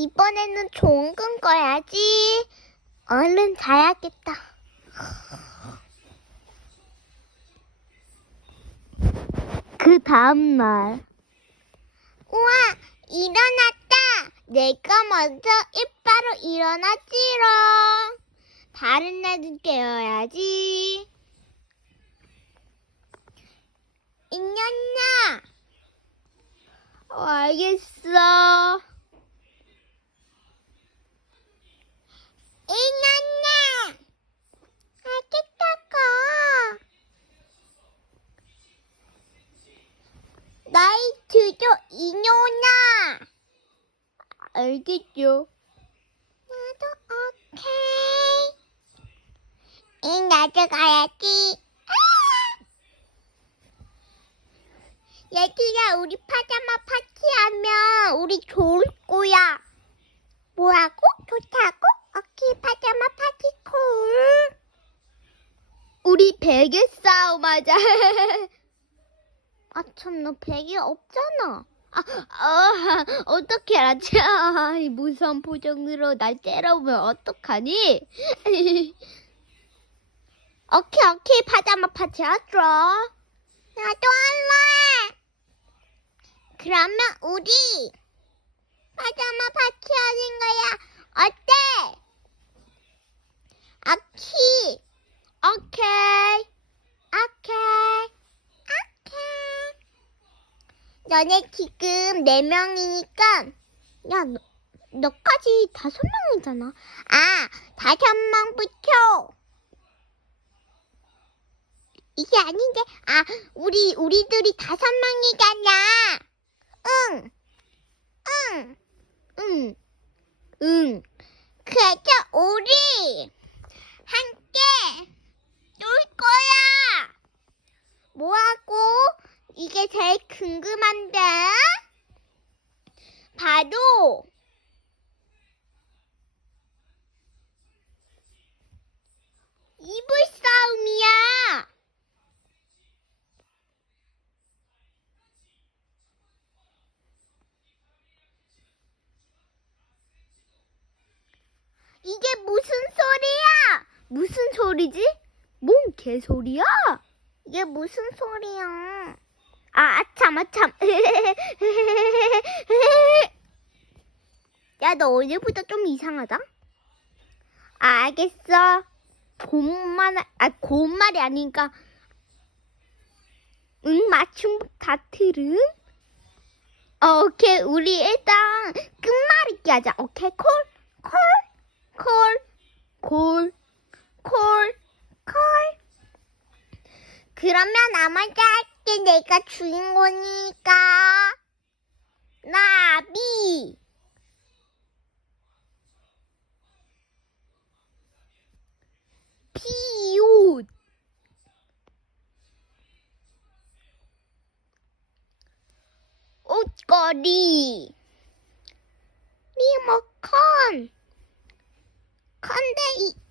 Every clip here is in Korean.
이번에는 좋은 꿈 꿔야지. 얼른 자야겠다. 그 다음날. 우와, 일어났다. 내가 먼저 이빠로 일어났지롱. 다른 날은 깨워야지. 인연나. 어, 알겠어. 인연나. 알겠다고. 나이 들죠, 인연아. 알겠죠. 나도 오케이. 응, 나도 가야지. 아! 얘들아, 우리 파자마 파티하면 우리 좋을 거야. 뭐라고? 좋다고? 오케이, 파자마 파티 콜. 우리 베개 싸움하자. 아, 참, 너 베개 없잖아. 아, 아, 어떻게 알았지? 아, 이 무서운 표정으로 날 때려오면 어떡하니? 오케이, 오케이, 파자마 파티 하죠. 나도 할래. 그러면 우리 파자마 파티 하는 거야. 어때? 오케이. 오케이. 오케이. 오케이. 너네 지금 네 명이니까 야, 너, 너까지 다섯 명이잖아. 아, 다섯 명부터. 이게 아닌데, 아, 우리, 우리들이 다섯 명이잖아. 응, 응, 응, 응. 그래서 우리 함께 놀 거야. 뭐하고? 이게 제일 궁금한데? 바로 이불 싸움이야. 이게 무슨 소리야? 무슨 소리지? 뭔 개소리야? 이게 무슨 소리야? 아, 아참, 아참. 야, 너 어제부터 좀 이상하다? 아, 알겠어. 곰만, 아, 곰말이 아니니까. 응, 맞춤? 어, 오케이, 우리 일단 끝말잇기 하자. 오케이, 콜, 콜, 콜, 콜, 콜, 콜. 그러면 나머지 할게 내가 주인공이니까. 나비. 피옷. 옷걸이. 리모컨. 컨데 이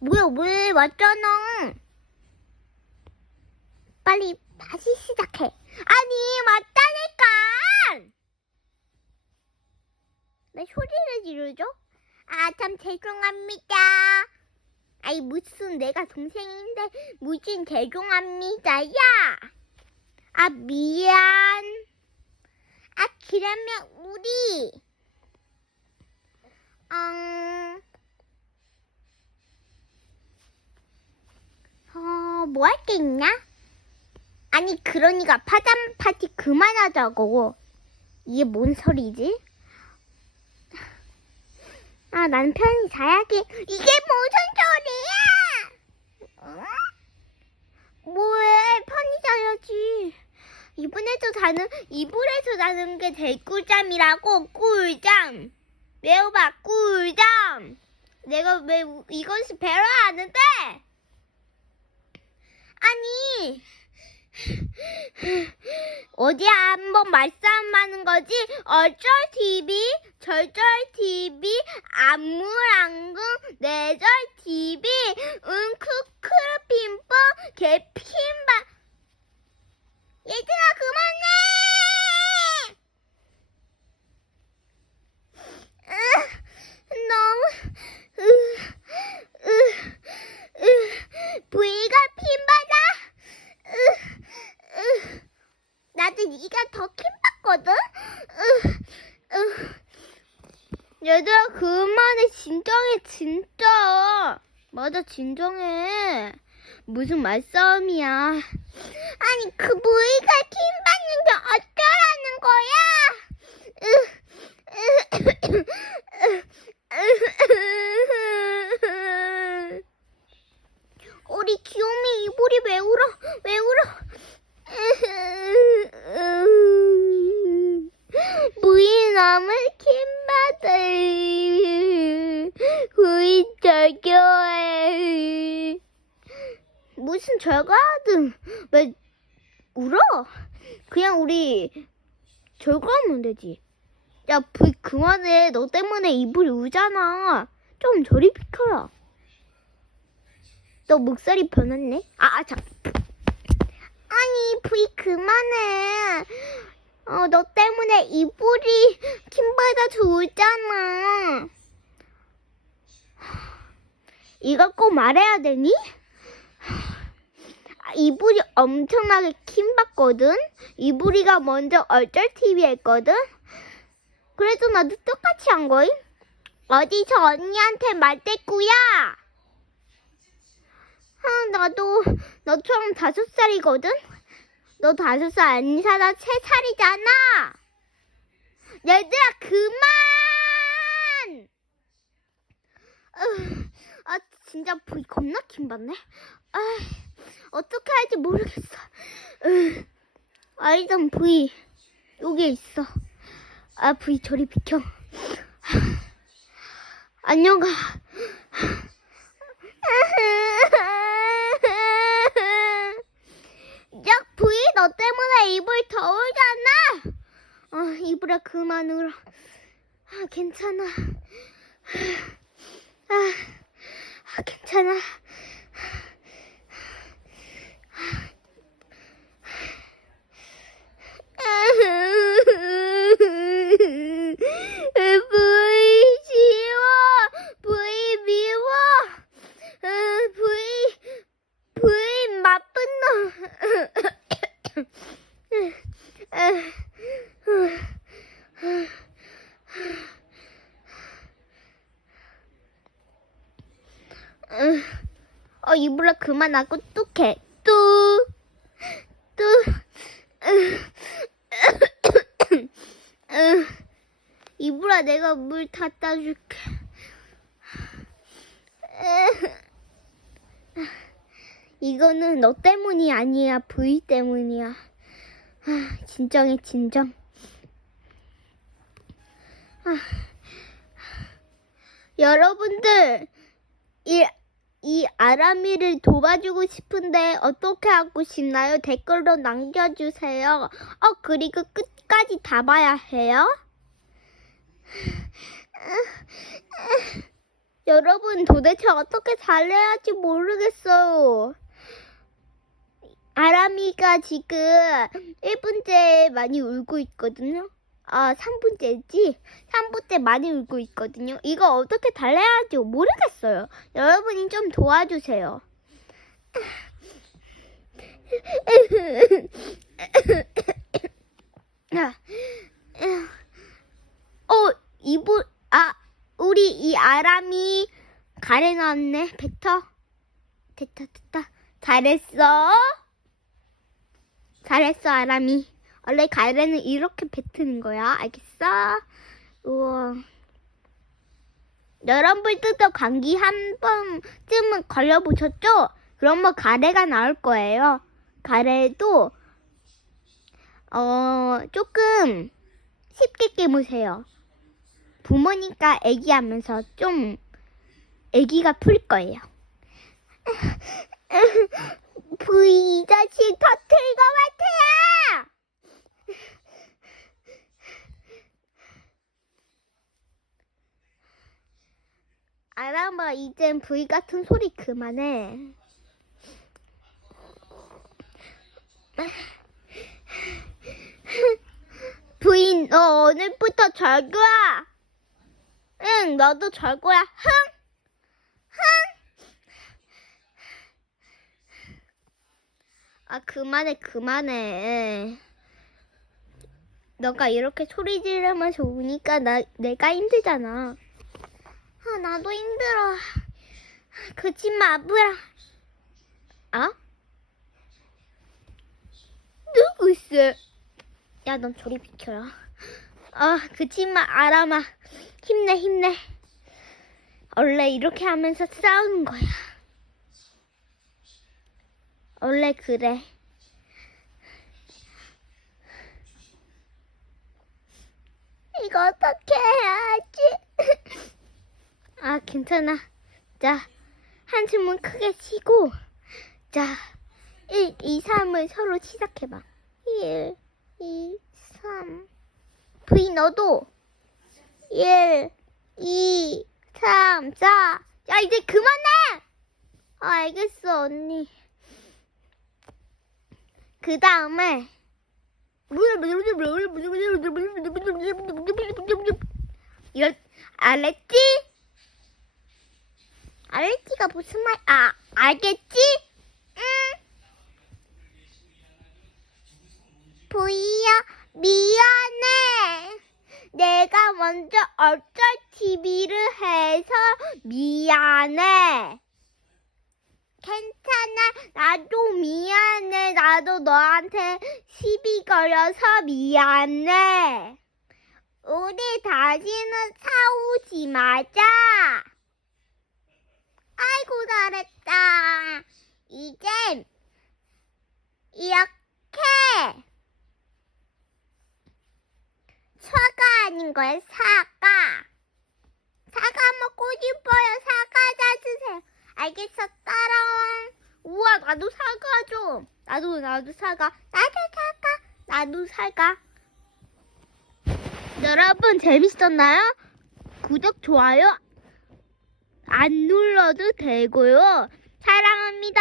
뭐야 왜 왔잖아. 빨리 다시 시작해. 아니 맞다니까. 왜 소리를 지르죠? 아 참 죄송합니다. 아이 무슨 내가 동생인데 무슨 죄송합니다 야아 미안. 아 그러면 우리 음 어, 뭐 할 게 있냐? 아니, 그러니까 파잔 파티 그만하자고. 이게 뭔 소리지? 아, 난 편히 자야지. 이게 무슨 소리야? 어? 뭐해? 편히 자야지. 이분에서 자는, 이불에서 자는 게 제일 꿀잠이라고, 꿀잠. 매워봐, 꿀잠. 내가 왜 이것이 배려 하는데? 아니 어디 한번 말싸움하는 거지? 어쩔 TV, 절절 TV, 안물안궁, 내절 TV, 응 크크르 핀뽕, 개핀바. 얘들아 그만해. 으, 너무 으, 으, 으, 부위가 핀받아. 으, 으, 나도 네가 더 킴받거든. 으, 으. 얘들아 그만해 진정해 진짜. 맞아 진정해. 무슨 말싸움이야. 아니 그 부위가 킴받는데 어쩌라는 거야? 으, 으, 으, 우리 귀요미 이불이 왜 울어? 왜 울어? 부인 너무 킴받아. 부인 절교해. 무슨 절거하든 왜 울어? 그냥 우리 절거하면 되지. 야, 부이 그만해. 너 때문에 이불이 울잖아. 좀 저리 비켜라. 너 목소리 변했네? 아, 아, 자. 아니, 부이 그만해. 어, 너 때문에 이불이 킴받아서 울잖아. 이거 꼭 말해야 되니? 아, 이불이 엄청나게 킴받거든? 이불이가 먼저 얼쩔 TV 했거든? 그래도 나도 똑같이 한 거임? 어디서 언니한테 말대꾸야? 아, 나도 너처럼 다섯 살이거든? 너 다섯 살 아니사 나세 살이잖아. 얘들아 그만. 으, 아 진짜 부이 겁나 킴받네. 아 어떻게 할지 모르겠어. 으, 아이던 부이 여기 있어. 아 부이 저리 비켜. 안녕 가. 야, 부이 너 때문에 이불 더 울잖아. 아, 이불아 그만 울어. 아, 괜찮아. 아, 아 괜찮아. 부이 지워, 부이 미워, 아, 부이 부인 나쁜 놈. 어, 이불아 그만 하고 뚝해. 뚝. 뚝. 이불아 내가 물 갖다 줄게. 이거는 너 때문이 아니야. 부이 때문이야. 아, 진정해, 진정. 아, 여러분들, 이, 이 아람이를 도와주고 싶은데 어떻게 하고 싶나요? 댓글로 남겨주세요. 어, 그리고 끝까지 다 봐야 해요. 여러분 도대체 어떻게 잘해야 할지 모르겠어요. 아람이가 지금 1분째 많이 울고 있거든요. 아, 3분째지? 3분째 많이 울고 있거든요. 이거 어떻게 달래야 할지 모르겠어요. 여러분이 좀 도와주세요. 어, 이불, 아, 우리 이 아람이 가래 나왔네. 뱉어. 됐다, 됐다. 잘했어. 잘했어, 아람이. 원래 가래는 이렇게 뱉는 거야. 알겠어? 우와. 여러분들도 감기 한 번쯤은 걸려보셨죠? 그러면 가래가 나올 거예요. 가래도, 어, 조금 쉽게 깨무세요. 부모니까 애기 하면서 좀 애기가 풀 거예요. 부이 이 자식 터트릴 것 같아요. 아람아 이젠 부이 같은 소리 그만해. 부인, 너 오늘부터 절거야. 응, 너도 절 거야. 흥! 흥! 아, 그만해, 그만해. 너가 이렇게 소리 지르면 좋으니까 나, 내가 힘들잖아. 아, 나도 힘들어. 그치만 아프라. 아? 누구세? 야, 넌 저리 비켜라. 아, 그치만 알아마. 힘내, 힘내. 원래 이렇게 하면서 싸우는 거야. 원래 그래. 이거 어떻게 해야지? 아, 괜찮아. 자, 한숨은 크게 쉬고, 자, 1, 2, 3을 서로 시작해봐. 1, 2, 3. V 너도 1, 2, 3, 4. 야, 이제 그만해! 아, 알겠어, 언니. 그 다음에, 이거, 알았지? 알지가 무슨 말, 아, 알겠지? 응. 부이야, 미안해. 내가 먼저 어쩔 TV를 해서 미안해. 괜찮아. 나도 미안해. 나도 너한테 시비 걸려서 미안해. 우리 다시는 싸우지 마자. 아이고, 잘했다. 이젠 이렇게 아닌 거야, 사과. 사과 먹고 싶어요. 사과 사주세요. 알겠어, 따라와. 우와, 나도 사과 좀. 나도, 나도 사과. 나도 사과. 나도 사과. 여러분, 재밌었나요? 구독, 좋아요 안 눌러도 되고요. 사랑합니다.